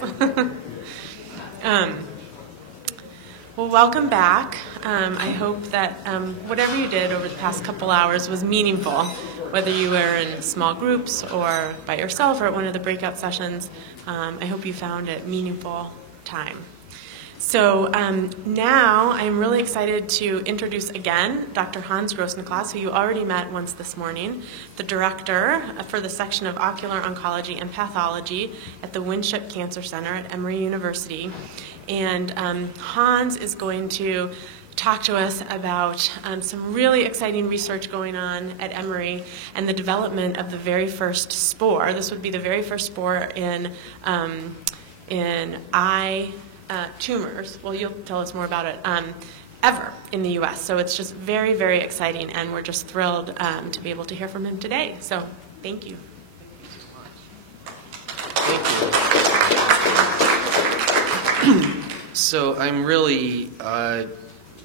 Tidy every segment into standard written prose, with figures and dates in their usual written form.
Thanks. Well, welcome back. I hope that whatever you did over the past couple hours was meaningful, whether you were in small groups or by yourself or at one of the breakout sessions. I hope you found it meaningful time. So now I'm really excited to introduce again Dr. Hans Grossenklas, who you already met once this morning, the director for the section of ocular oncology and pathology at the Winship Cancer Center at Emory University. And Hans is going to talk to us about some really exciting research going on at Emory and the development of the very first spore. This would be the very first spore in eye tumors. Well, you'll tell us more about it. Ever in the U.S. So it's just very, very exciting, and we're just thrilled to be able to hear from him today. So thank you. Thank you. So I'm really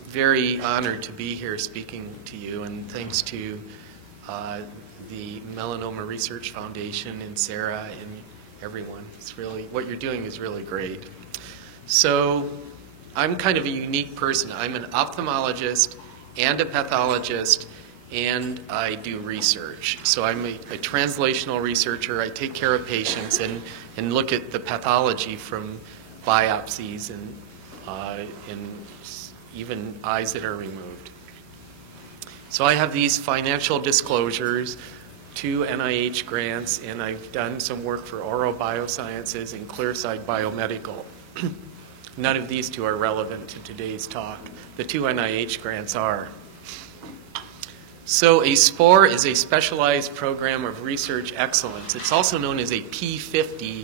very honored to be here speaking to you, and thanks to the Melanoma Research Foundation and Sarah and everyone. It's really, what you're doing is really great. So I'm kind of a unique person. I'm an ophthalmologist and a pathologist, and I do research. So I'm a translational researcher. I take care of patients and look at the pathology from biopsies and even eyes that are removed. So I have these financial disclosures, 2 NIH grants, and I've done some work for Oro Biosciences and Clearside Biomedical. None of these two are relevant to today's talk. The 2 NIH grants are. So a SPORE is a specialized program of research excellence. It's also known as a P50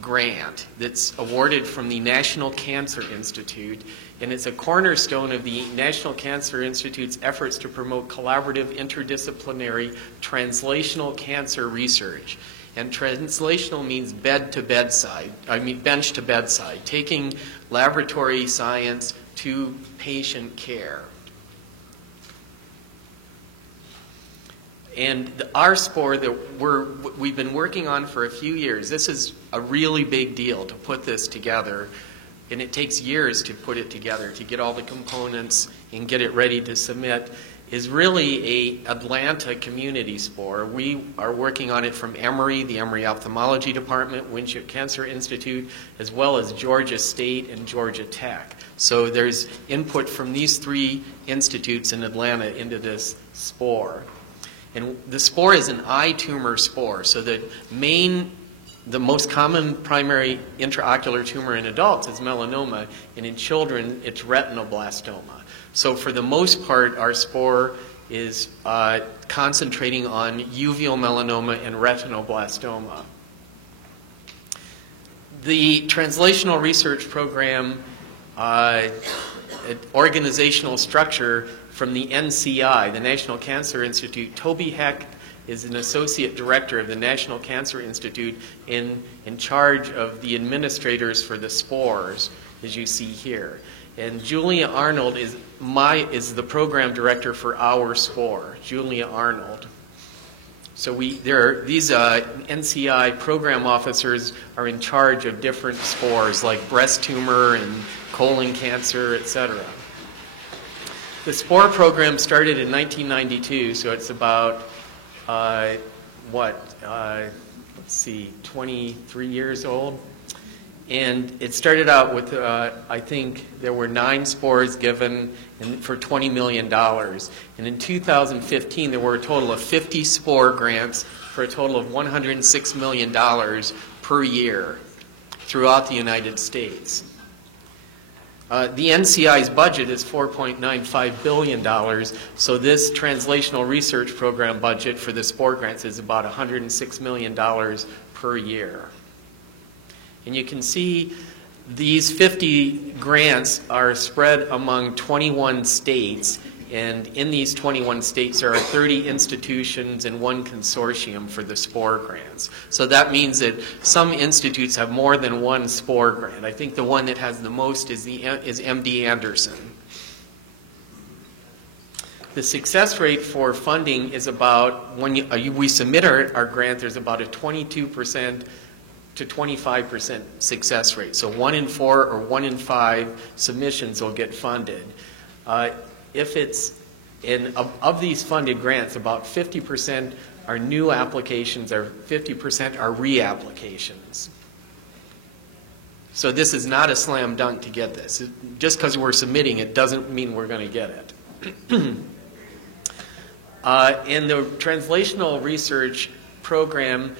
grant that's awarded from the National Cancer Institute, and it's a cornerstone of the National Cancer Institute's efforts to promote collaborative interdisciplinary translational cancer research. And translational means bench to bedside, taking laboratory science to patient care. And our SPORE that we've been working on for a few years, this is a really big deal to put this together, and it takes years to put it together, to get all the components and get it ready to submit, is really a Atlanta community SPORE. We are working on it from Emory, the Emory Ophthalmology Department, Winship Cancer Institute, as well as Georgia State and Georgia Tech. So there's input from these 3 institutes in Atlanta into this SPORE. And the SPORE is an eye tumor SPORE. So the most common primary intraocular tumor in adults is melanoma, and in children it's retinoblastoma. So for the most part, our SPORE is concentrating on uveal melanoma and retinoblastoma. The translational research program organizational structure from the NCI, the National Cancer Institute. Toby Hecht is an associate director of the National Cancer Institute in charge of the administrators for the SPOREs, as you see here. And Julia Arnold is the program director for our SPORE, Julia Arnold. So these NCI program officers are in charge of different SPOREs like breast tumor and colon cancer, etc. The SPORE program started in 1992, so it's about 23 years old. And it started out with, I think there were 9 SPOREs given for $20 million. And in 2015, there were a total of 50 SPORE grants for a total of $106 million per year throughout the United States. The NCI's budget is $4.95 billion, so this translational research program budget for the SPORE grants is about $106 million per year. And you can see these 50 grants are spread among 21 states, and in these 21 states there are 30 institutions and 1 consortium for the SPORE grants. So that means that some institutes have more than 1 SPORE grant. I think the one that has the most is MD Anderson. The success rate for funding is about, when we submit our grant, there's about a 22% to 25% success rate. So 1 in 4 or 1 in 5 submissions will get funded. If it's of these funded grants, about 50% are new applications, or 50% are reapplications. So this is not a slam dunk to get this. Just because we're submitting it doesn't mean we're going to get it. And the translational research program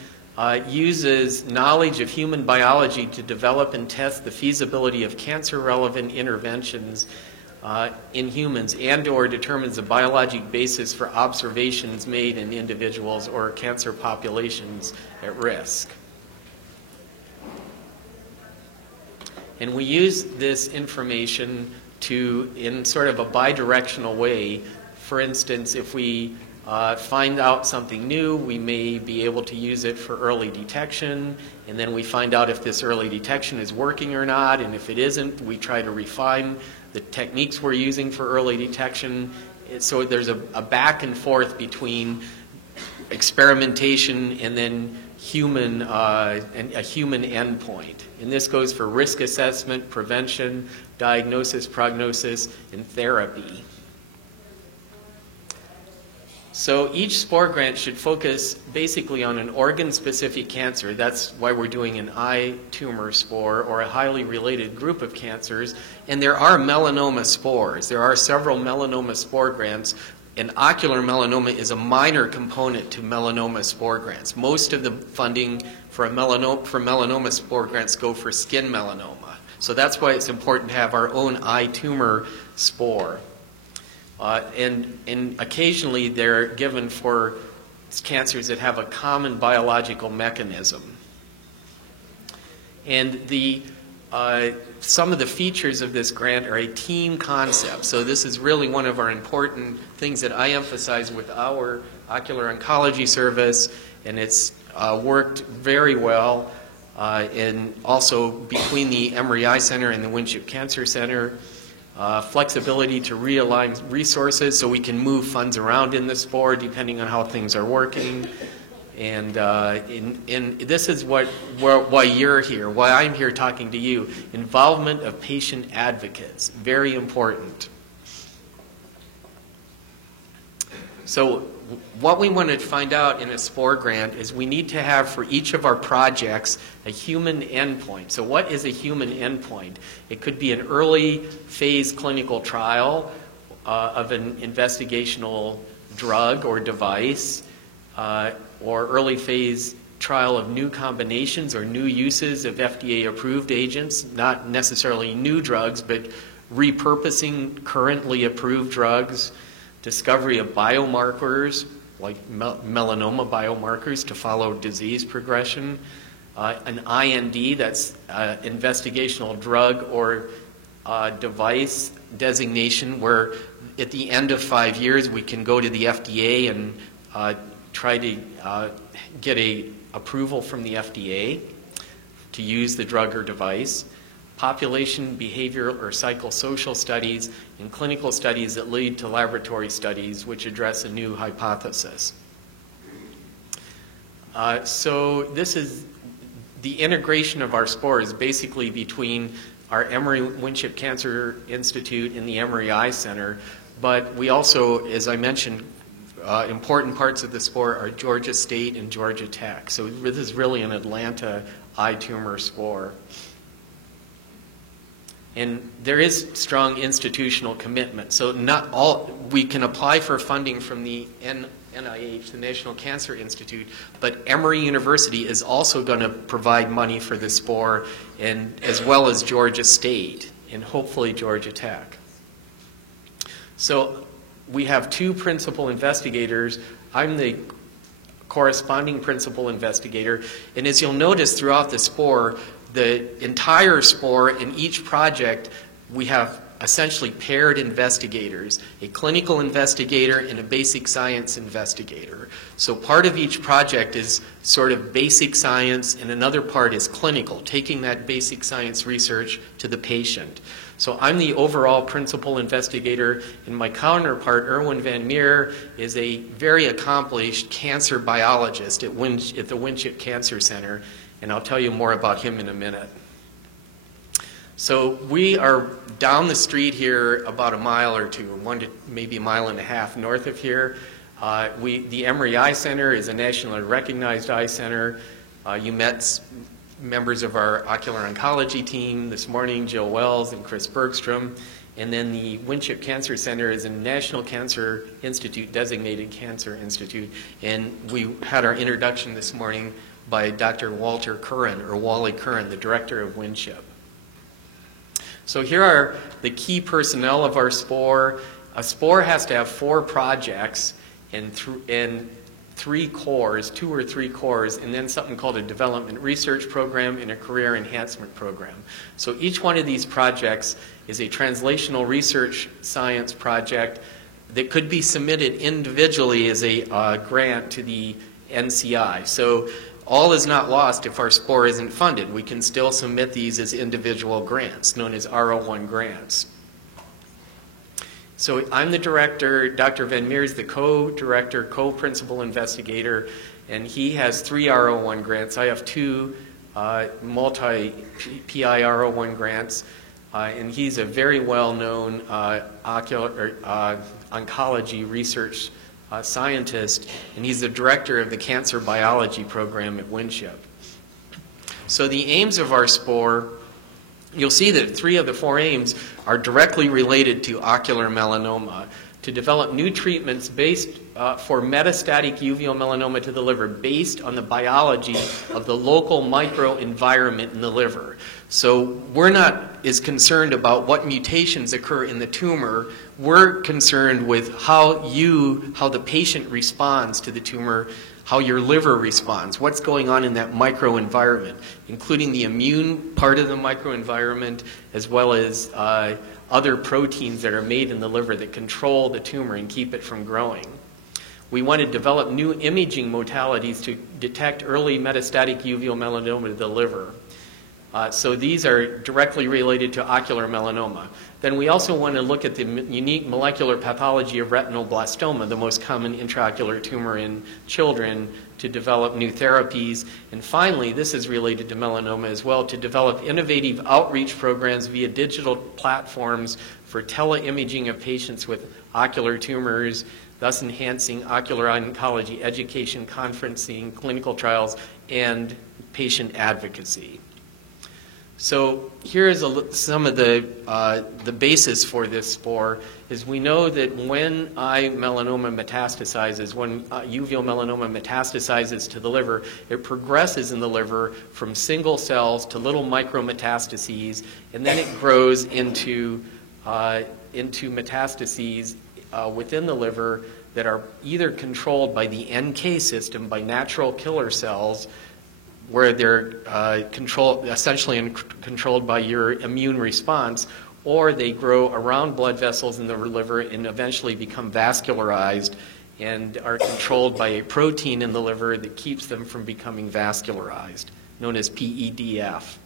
uses knowledge of human biology to develop and test the feasibility of cancer-relevant interventions in humans, and/or determines a biologic basis for observations made in individuals or cancer populations at risk. And we use this information in sort of a bidirectional way. For instance, if we find out something new, we may be able to use it for early detection, and then we find out if this early detection is working or not, and if it isn't, we try to refine the techniques we're using for early detection. So there's a back and forth between experimentation and then a human endpoint. And this goes for risk assessment, prevention, diagnosis, prognosis, and therapy. So each SPORE grant should focus basically on an organ-specific cancer. That's why we're doing an eye tumor spore, or a highly related group of cancers. And there are melanoma spores. There are several melanoma spore grants, and ocular melanoma is a minor component to melanoma spore grants. Most of the funding for melanoma spore grants go for skin melanoma. So that's why it's important to have our own eye tumor spore. And occasionally they're given for cancers that have a common biological mechanism. And some of the features of this grant are a team concept. So this is really one of our important things that I emphasize with our ocular oncology service, and it's worked very well. And also between the Emory Eye Center and the Winship Cancer Center. Flexibility to realign resources so we can move funds around in the SPORE depending on how things are working. And this is why you're here, why I'm here talking to you. Involvement of patient advocates, very important. So what we want to find out in a SPORE grant is we need to have for each of our projects a human endpoint. So what is a human endpoint? It could be an early phase clinical trial of an investigational drug or device, or early phase trial of new combinations or new uses of FDA approved agents, not necessarily new drugs, but repurposing currently approved drugs. Discovery of biomarkers, like melanoma biomarkers, to follow disease progression. An IND, that's investigational drug or device designation, where at the end of 5 years we can go to the FDA and try to get a approval from the FDA to use the drug or device. Population, behavioral, or psychosocial studies, and clinical studies that lead to laboratory studies which address a new hypothesis. So this is the integration of our SPOREs basically between our Emory Winship Cancer Institute and the Emory Eye Center, but we also, as I mentioned, important parts of the SPORE are Georgia State and Georgia Tech. So this is really an Atlanta eye tumor SPORE. And there is strong institutional commitment. So not all, we can apply for funding from the NIH, the National Cancer Institute, but Emory University is also going to provide money for the SPORE, and as well as Georgia State and hopefully Georgia Tech. So we have 2 principal investigators. I'm the corresponding principal investigator, and as you'll notice throughout the SPORE, the entire SPORE in each project, we have essentially paired investigators, a clinical investigator and a basic science investigator. So part of each project is sort of basic science, and another part is clinical, taking that basic science research to the patient. So I'm the overall principal investigator, and my counterpart, Erwin Van Meer, is a very accomplished cancer biologist at the Winship Cancer Center. and I'll tell you more about him in a minute. So we are down the street here about a mile or two, maybe a mile and a half north of here. The Emory Eye Center is a nationally recognized eye center. You met members of our ocular oncology team this morning, Jill Wells and Chris Bergstrom. And then the Winship Cancer Center is a National Cancer Institute, designated cancer institute. And we had our introduction this morning by Dr. Walter Curran, or Wally Curran, the director of Winship. So here are the key personnel of our SPORE. A SPORE has to have 4 projects and 3 cores, 2 or 3 cores, and then something called a development research program and a career enhancement program. So each one of these projects is a translational research science project that could be submitted individually as a grant to the NCI. So all is not lost if our SPORE isn't funded. We can still submit these as individual grants, known as R01 grants. So I'm the director, Dr. Van Meer is the co-director, co-principal investigator, and he has 3 R01 grants. I have 2 multi-PI R01 grants, and he's a very well-known oncology research scientist, and he's the director of the cancer biology program at Winship. So the aims of our SPORE, you'll see that 3 of the 4 aims are directly related to ocular melanoma. To develop new treatments based for metastatic uveal melanoma to the liver based on the biology of the local microenvironment in the liver. So we're not as concerned about what mutations occur in the tumor. We're concerned with how the patient responds to the tumor, how your liver responds, what's going on in that microenvironment, including the immune part of the microenvironment, as well as other proteins that are made in the liver that control the tumor and keep it from growing. We want to develop new imaging modalities to detect early metastatic uveal melanoma to the liver. So these are directly related to ocular melanoma. Then we also want to look at the unique molecular pathology of retinoblastoma, the most common intraocular tumor in children, to develop new therapies. And finally, this is related to melanoma as well, to develop innovative outreach programs via digital platforms for teleimaging of patients with ocular tumors, thus enhancing ocular oncology education, conferencing, clinical trials, and patient advocacy. So here is some of the basis for this SPORE is we know that when eye melanoma metastasizes, when uveal melanoma metastasizes to the liver, it progresses in the liver from single cells to little micrometastases, and then it grows into metastases within the liver that are either controlled by the NK system, by natural killer cells, where they're essentially controlled by your immune response, or they grow around blood vessels in the liver and eventually become vascularized and are controlled by a protein in the liver that keeps them from becoming vascularized, known as PEDF.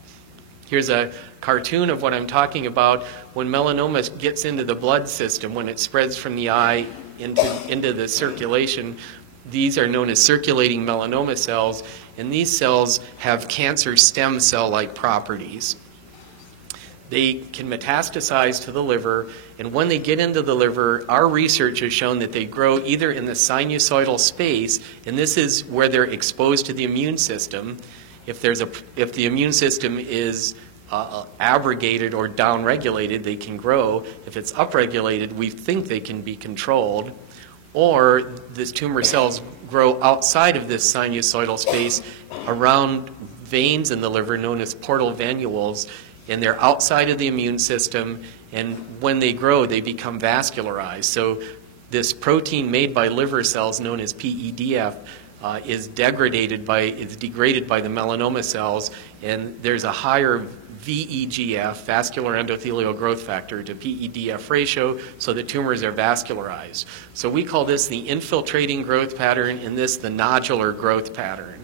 Here's a cartoon of what I'm talking about. When melanoma gets into the blood system, when it spreads from the eye into the circulation, these are known as circulating melanoma cells, and these cells have cancer stem cell-like properties. They can metastasize to the liver, and when they get into the liver, our research has shown that they grow either in the sinusoidal space, and this is where they're exposed to the immune system. If the immune system is abrogated or downregulated, they can grow. If it's upregulated, we think they can be controlled. Or these tumor cells grow outside of this sinusoidal space around veins in the liver known as portal vanuoles, and they're outside of the immune system, and when they grow, they become vascularized. So this protein made by liver cells known as PEDF is degraded by the melanoma cells, and there's a higher VEGF, vascular endothelial growth factor, to PEDF ratio, so the tumors are vascularized. So we call this the infiltrating growth pattern, and this the nodular growth pattern.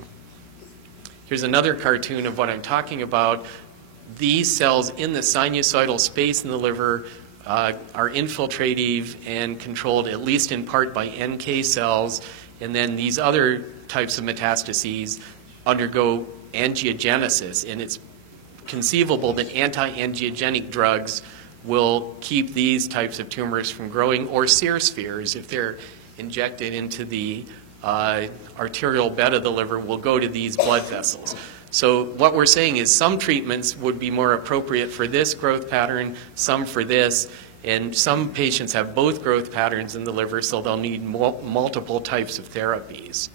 Here's another cartoon of what I'm talking about. These cells in the sinusoidal space in the liver are infiltrative and controlled at least in part by NK cells, and then these other types of metastases undergo angiogenesis, and it's conceivable that anti-angiogenic drugs will keep these types of tumors from growing, or Sear spheres, if they're injected into the arterial bed of the liver, will go to these blood vessels. So what we're saying is some treatments would be more appropriate for this growth pattern, some for this, and some patients have both growth patterns in the liver, so they'll need multiple types of therapies.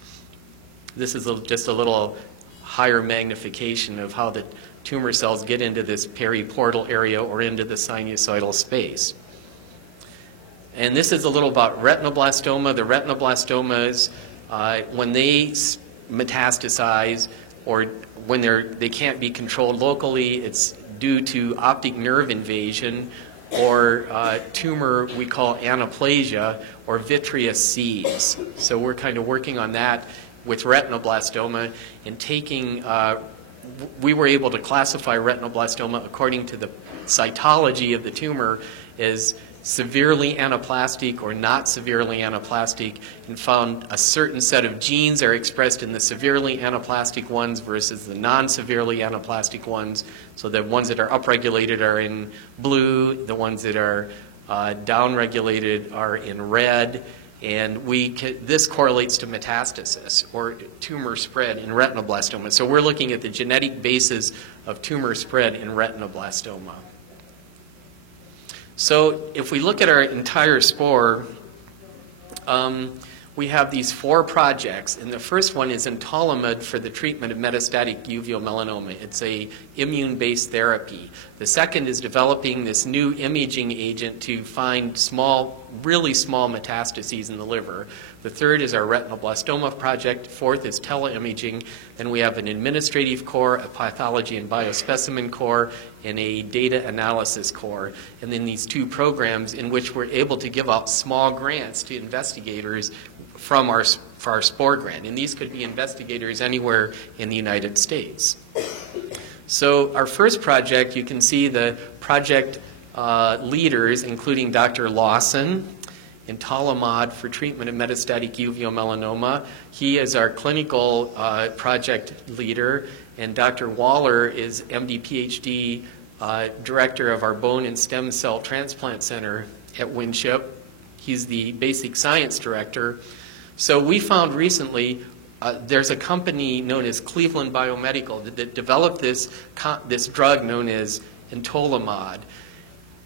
This is just a little higher magnification of how the tumor cells get into this periportal area or into the sinusoidal space. And this is a little about retinoblastoma. The retinoblastomas, when they metastasize or when they can't be controlled locally, it's due to optic nerve invasion or tumor we call anaplasia or vitreous seeds. So we're kind of working on that with retinoblastoma and taking, we were able to classify retinoblastoma according to the cytology of the tumor as severely anaplastic or not severely anaplastic, and found a certain set of genes are expressed in the severely anaplastic ones versus the non-severely anaplastic ones. So the ones that are upregulated are in blue, the ones that are downregulated are in red, and this correlates to metastasis or tumor spread in retinoblastoma. So we're looking at the genetic basis of tumor spread in retinoblastoma. So if we look at our entire SPORE, we have these 4 projects, and the first one is entolimod for the treatment of metastatic uveal melanoma. It's a immune-based therapy. The second is developing this new imaging agent to find really small metastases in the liver. The third is our retinoblastoma project. Fourth is teleimaging. Then we have an administrative core, a pathology and biospecimen core, and a data analysis core. And then these 2 programs in which we're able to give out small grants to investigators for our SPORE grant. And these could be investigators anywhere in the United States. So our first project, you can see the project leaders, including Dr. Lawson, entolimod for treatment of metastatic uveal melanoma. He is our clinical project leader, and Dr. Waller is MD PhD director of our Bone and Stem Cell Transplant Center at Winship. He's the basic science director. So we found recently there's a company known as Cleveland Biomedical that developed this drug known as entolimod.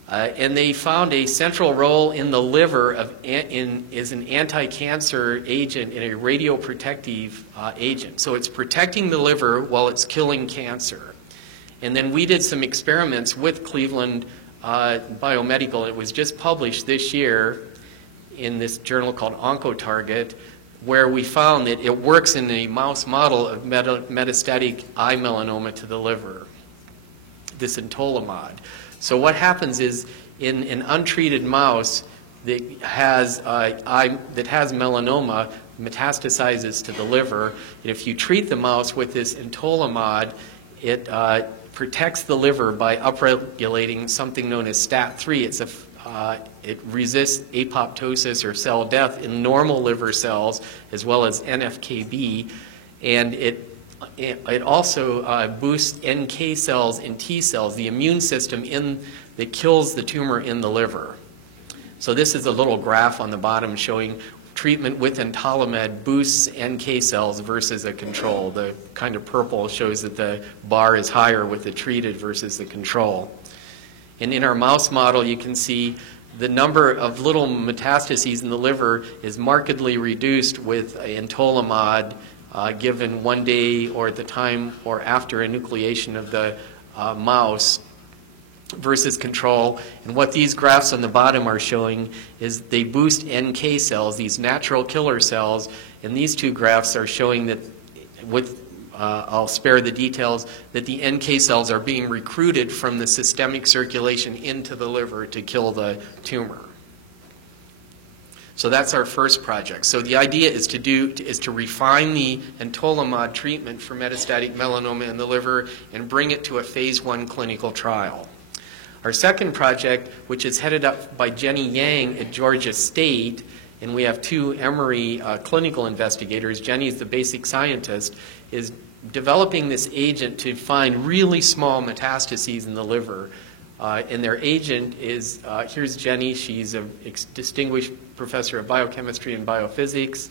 And they found a central role in the liver as an anti-cancer agent and a radioprotective agent. So it's protecting the liver while it's killing cancer. And then we did some experiments with Cleveland Biomedical. It was just published this year in this journal called Oncotarget, where we found that it works in a mouse model of metastatic eye melanoma to the liver, this entolimod. So what happens is in an untreated mouse that has melanoma, metastasizes to the liver, and if you treat the mouse with this entolimod, it protects the liver by upregulating something known as STAT3. It resists apoptosis or cell death in normal liver cells as well as NFKB, and it also boosts NK cells and T cells, the immune system that kills the tumor in the liver. So this is a little graph on the bottom showing treatment with entolimod boosts NK cells versus a control. The kind of purple shows that the bar is higher with the treated versus the control. And in our mouse model, you can see the number of little metastases in the liver is markedly reduced with entolimod given 1 day or at the time or after enucleation of the mouse versus control. And what these graphs on the bottom are showing is they boost NK cells, these natural killer cells, and these 2 graphs are showing that I'll spare the details, that the NK cells are being recruited from the systemic circulation into the liver to kill the tumor. So that's our first project. So the idea is to refine the entolimod treatment for metastatic melanoma in the liver and bring it to a phase 1 clinical trial. Our second project, which is headed up by Jenny Yang at Georgia State, and we have 2 Emory clinical investigators. Jenny is the basic scientist, is developing this agent to find really small metastases in the liver. And their agent is, here's Jenny. She's a distinguished professor of biochemistry and biophysics.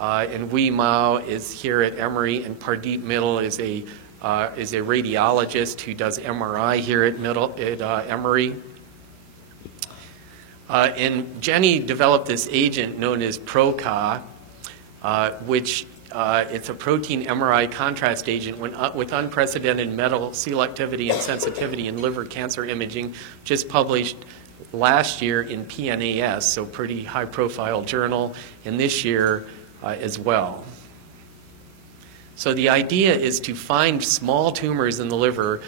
And Wei Mao is here at Emory, and Pardeep Mittal is a radiologist who does MRI here at Emory. And Jenny developed this agent known as ProCA, which it's a protein MRI contrast agent with unprecedented metal selectivity and sensitivity in liver cancer imaging, just published last year in PNAS, so pretty high-profile journal, and this year as well. So the idea is to find small tumors in the liver,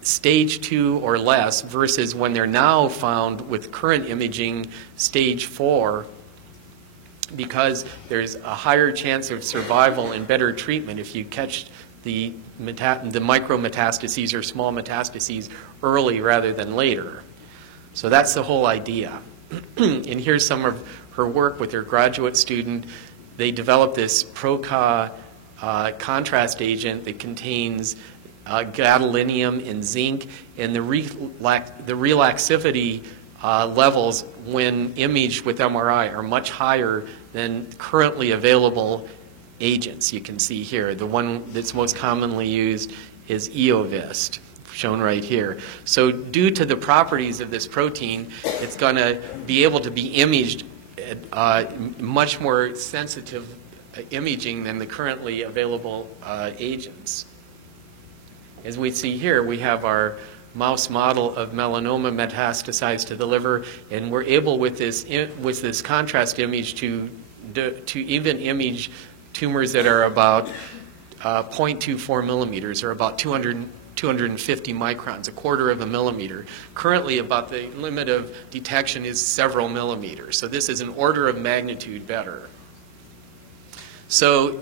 stage 2 or less, versus when they're now found with current imaging, stage 4, because there's a higher chance of survival and better treatment if you catch the micrometastases or small metastases early rather than later. So that's the whole idea. And here's some of her work with her graduate student. They developed this ProCA contrast agent that contains gadolinium and zinc, and the relaxivity levels when imaged with MRI are much higher than currently available agents. You can see here, the one that's most commonly used is Eovist, shown right here. So due to the properties of this protein, it's going to be able to be imaged at much more sensitive imaging than the currently available agents. As we see here, we have our mouse model of melanoma metastasized to the liver, and we're able with this contrast image to even image tumors that are about 0.24 millimeters, or about 250 microns, a quarter of a millimeter. Currently, about the limit of detection is several millimeters. So this is an order of magnitude better. So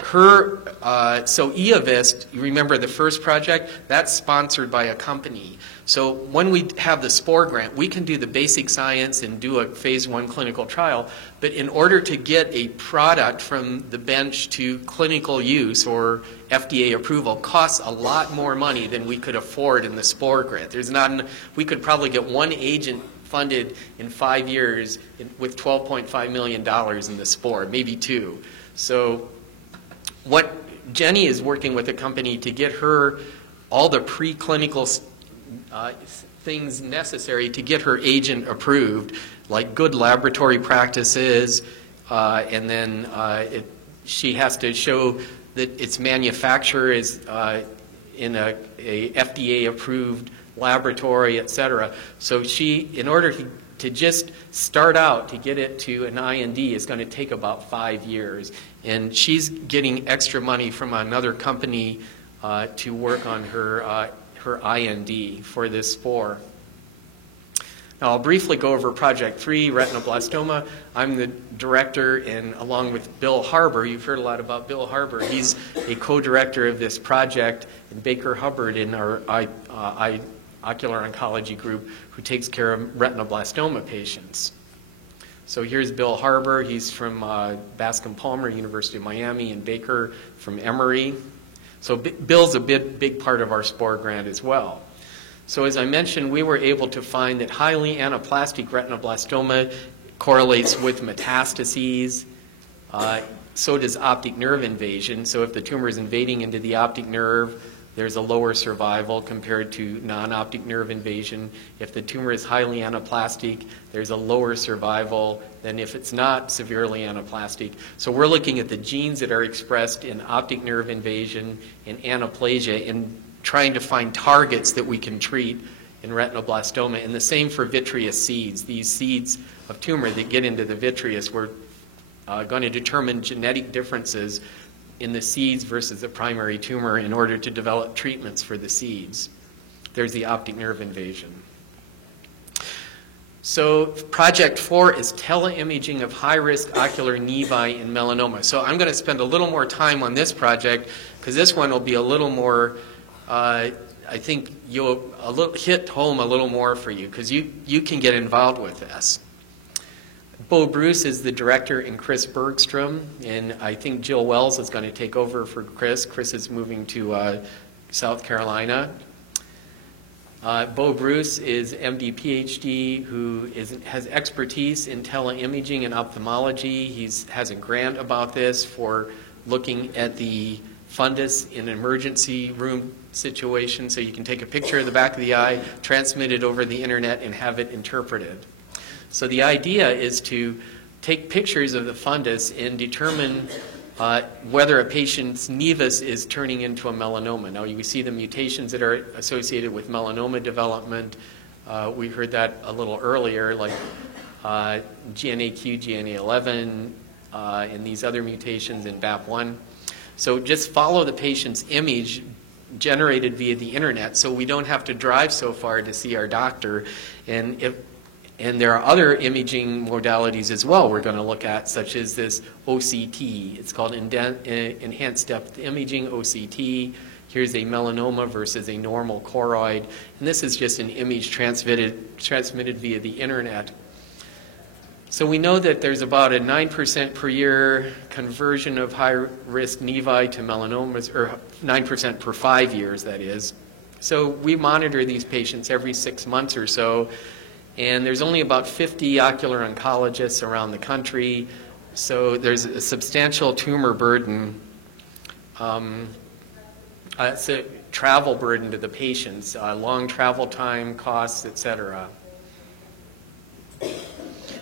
Eovist, you remember the first project? That's sponsored by a company. So when we have the SPORE grant, we can do the basic science and do a phase 1 clinical trial. But in order to get a product from the bench to clinical use or FDA approval costs a lot more money than we could afford in the SPORE grant. We could probably get one agent funded in 5 years with $12.5 million in the SPORE, maybe 2. So what Jenny is working with a company to get her all the preclinical things necessary to get her agent approved, like good laboratory practices, and then she has to show that its manufacturer is in a FDA-approved laboratory, et cetera. So in order to just start out to get it to an IND is going to take about 5 years. And she's getting extra money from another company to work on her IND for this SPORE. Now I'll briefly go over Project 3, retinoblastoma. I'm the director, and along with Bill Harbour, you've heard a lot about Bill Harbour. He's a co-director of this project, and Baker Hubbard in our ocular oncology group, who takes care of retinoblastoma patients. So here's Bill Harbour. He's from Bascom Palmer, University of Miami, and Baker from Emory. So Bill's a big part of our SPORE grant as well. So as I mentioned, we were able to find that highly anaplastic retinoblastoma correlates with metastases. So does optic nerve invasion. So if the tumor is invading into the optic nerve, there's a lower survival compared to non-optic nerve invasion. If the tumor is highly anaplastic, there's a lower survival than if it's not severely anaplastic. So we're looking at the genes that are expressed in optic nerve invasion and anaplasia and trying to find targets that we can treat in retinoblastoma. And the same for vitreous seeds. These seeds of tumor that get into the vitreous, we're going to determine genetic differences in the seeds versus the primary tumor in order to develop treatments for the seeds. There's the optic nerve invasion. So Project 4 is teleimaging of high-risk ocular nevi in melanoma. So I'm going to spend a little more time on this project because this one will be a little more, I think hit home a little more for you because you can get involved with this. Bo Bruce is the director and Chris Bergstrom, and I think Jill Wells is going to take over for Chris. Chris is moving to South Carolina. Bo Bruce is MD PhD who has expertise in teleimaging and ophthalmology. He has a grant about this for looking at the fundus in an emergency room situation, so you can take a picture of the back of the eye, transmit it over the internet, and have it interpreted. So the idea is to take pictures of the fundus and determine whether a patient's nevus is turning into a melanoma. Now, you see the mutations that are associated with melanoma development. We heard that a little earlier, like GNAQ, GNA11, and these other mutations in BAP1. So just follow the patient's image generated via the internet, so we don't have to drive so far to see our doctor. And there are other imaging modalities as well we're going to look at, such as this OCT. It's called Enhanced Depth Imaging, OCT. Here's a melanoma versus a normal choroid. And this is just an image transmitted via the internet. So we know that there's about a 9% per year conversion of high-risk nevi to melanomas, or 9% per 5 years, that is. So we monitor these patients every 6 months or so. And there's only about 50 ocular oncologists around the country, so there's a substantial tumor burden. It's a travel burden to the patients, long travel time, costs, et cetera.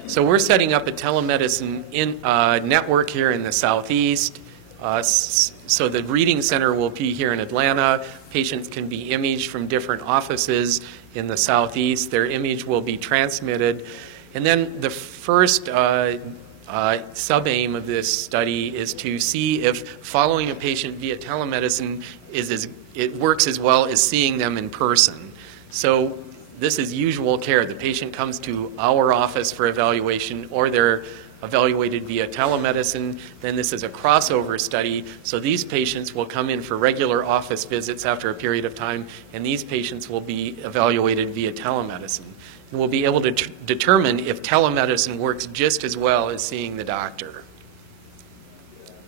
So we're setting up a telemedicine network here in the Southeast. So the reading center will be here in Atlanta. Patients can be imaged from different offices in the Southeast. Their image will be transmitted. And then the first sub-aim of this study is to see if following a patient via telemedicine it works as well as seeing them in person. So this is usual care. The patient comes to our office for evaluation, or they're evaluated via telemedicine. Then this is a crossover study, so these patients will come in for regular office visits after a period of time, and these patients will be evaluated via telemedicine. And we'll be able to determine if telemedicine works just as well as seeing the doctor.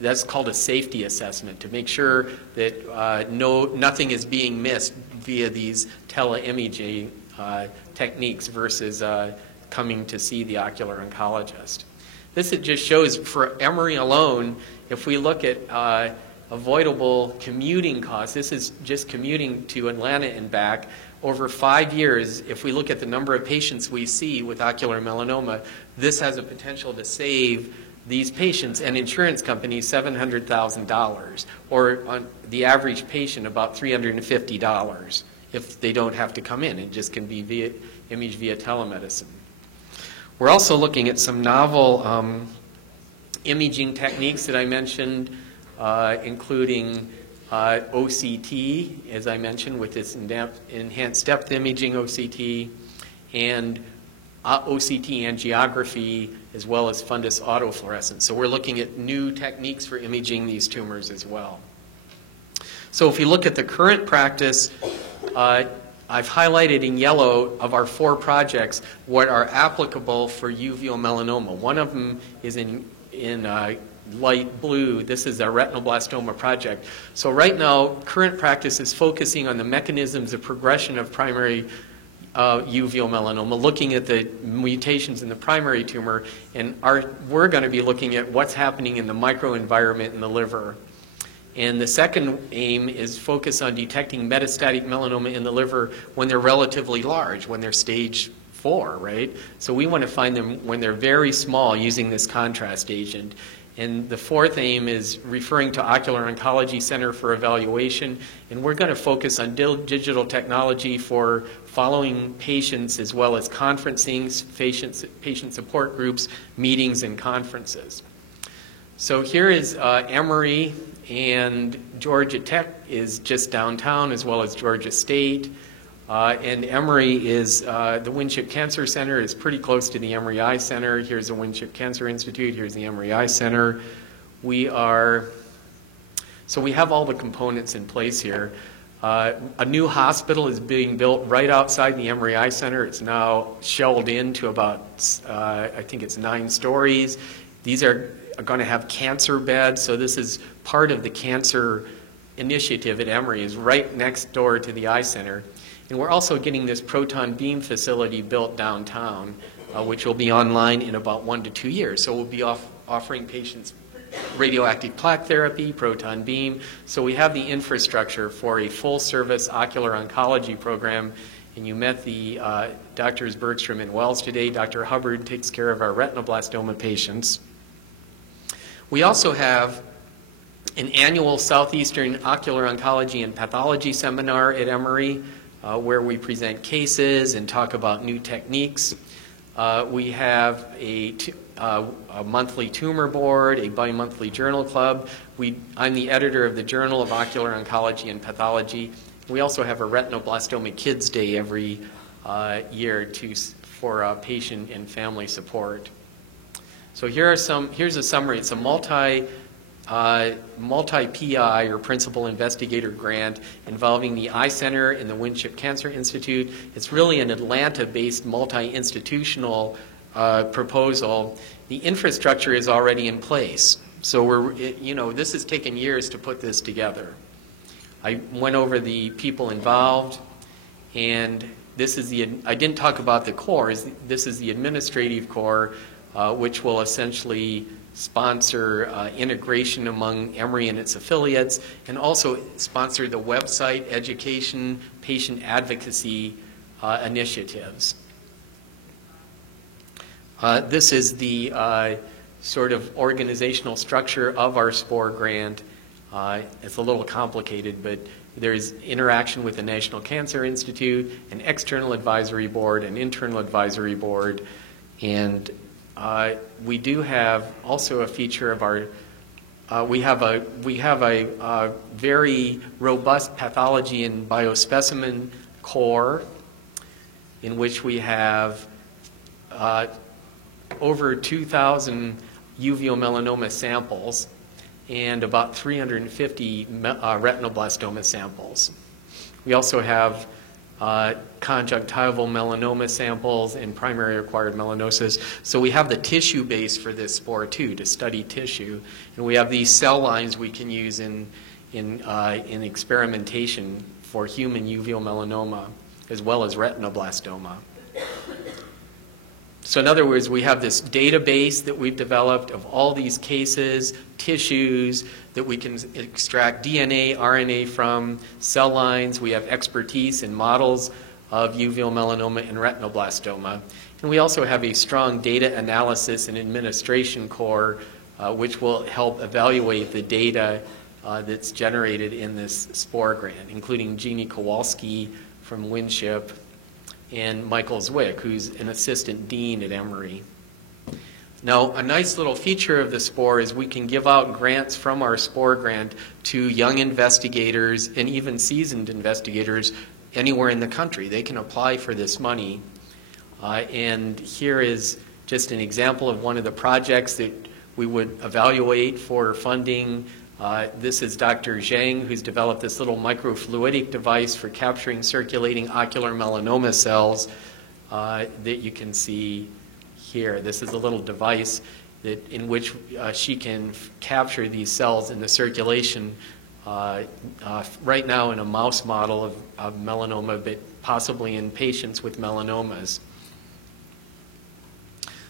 That's called a safety assessment, to make sure that nothing is being missed via these teleimaging techniques versus coming to see the ocular oncologist. This just shows, for Emory alone, if we look at avoidable commuting costs, this is just commuting to Atlanta and back, over 5 years, if we look at the number of patients we see with ocular melanoma, this has a potential to save these patients and insurance companies $700,000, or on the average patient about $350 if they don't have to come in. It just can be imaged via telemedicine. We're also looking at some novel imaging techniques that I mentioned, including OCT, as I mentioned, with this enhanced depth imaging OCT, and OCT angiography, as well as fundus autofluorescence. So we're looking at new techniques for imaging these tumors as well. So if you look at the current practice, I've highlighted in yellow of our 4 projects what are applicable for uveal melanoma. One of them is in light blue. This is a retinoblastoma project. So right now, current practice is focusing on the mechanisms of progression of primary uveal melanoma, looking at the mutations in the primary tumor, and we're going to be looking at what's happening in the microenvironment in the liver. And the second aim is focus on detecting metastatic melanoma in the liver when they're relatively large, when they're stage 4, right? So we want to find them when they're very small using this contrast agent. And the fourth aim is referring to Ocular Oncology Center for evaluation. And we're going to focus on digital technology for following patients, as well as conferencing, patient support groups, meetings, and conferences. So here is Emory, and Georgia Tech is just downtown, as well as Georgia State. And Emory is, the Winship Cancer Center is pretty close to the Emory Eye Center. Here's the Winship Cancer Institute. Here's the Emory Eye Center. So we have all the components in place here. A new hospital is being built right outside the Emory Eye Center. It's now shelled into about, I think it's 9 stories. These are going to have cancer beds, so this is part of the cancer initiative at Emory, is right next door to the Eye Center. And we're also getting this proton beam facility built downtown, which will be online in about 1 to 2 years. So we'll be offering patients radioactive plaque therapy, proton beam. So we have the infrastructure for a full-service ocular oncology program. And you met the Drs. Bergstrom and Wells today. Dr. Hubbard takes care of our retinoblastoma patients. We also have an annual Southeastern Ocular Oncology and Pathology Seminar at Emory, where we present cases and talk about new techniques. We have a monthly tumor board, a bi-monthly journal club. I'm the editor of the Journal of Ocular Oncology and Pathology. We also have a Retinoblastoma Kids Day every year for patient and family support. So here's a summary. It's a multi-PI or principal investigator grant involving the Eye Center and the Winship Cancer Institute. It's really an Atlanta-based multi-institutional proposal. The infrastructure is already in place. So this has taken years to put this together. I went over the people involved, and I didn't talk about the core. This is the administrative core, which will essentially sponsor integration among Emory and its affiliates, and also sponsor the website, education, patient advocacy initiatives. This is the sort of organizational structure of our SPORE grant. It's a little complicated, but there's interaction with the National Cancer Institute, an external advisory board, an internal advisory board, and we do have also a feature of our. We have a very robust pathology and biospecimen core, in which we have over 2,000 uveal melanoma samples and about 350 retinoblastoma samples. We also have conjunctival melanoma samples and primary acquired melanosis. So we have the tissue base for this SPORE too, to study tissue. And we have these cell lines we can use in experimentation for human uveal melanoma as well as retinoblastoma. So in other words, we have this database that we've developed of all these cases, tissues that we can extract DNA, RNA from, cell lines. We have expertise in models of uveal melanoma and retinoblastoma. And we also have a strong data analysis and administration core, which will help evaluate the data that's generated in this SPORE grant, including Jeannie Kowalski from Winship, and Michael Zwick, who's an assistant dean at Emory. Now, a nice little feature of the SPORE is we can give out grants from our SPORE grant to young investigators and even seasoned investigators anywhere in the country. They can apply for this money. And here is just an example of one of the projects that we would evaluate for funding. This is Dr. Zhang, who's developed this little microfluidic device for capturing circulating ocular melanoma cells that you can see here. This is a little device in which she can capture these cells in the circulation right now in a mouse model of melanoma, but possibly in patients with melanomas.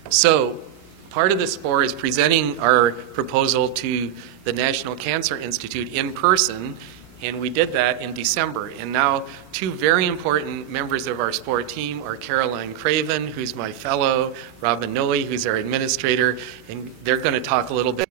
So part of the SPORE is presenting our proposal to the National Cancer Institute in person, and we did that in December. And now 2 very important members of our SPORE team are Caroline Craven, who's my fellow, Robin Noe, who's our administrator, and they're going to talk a little bit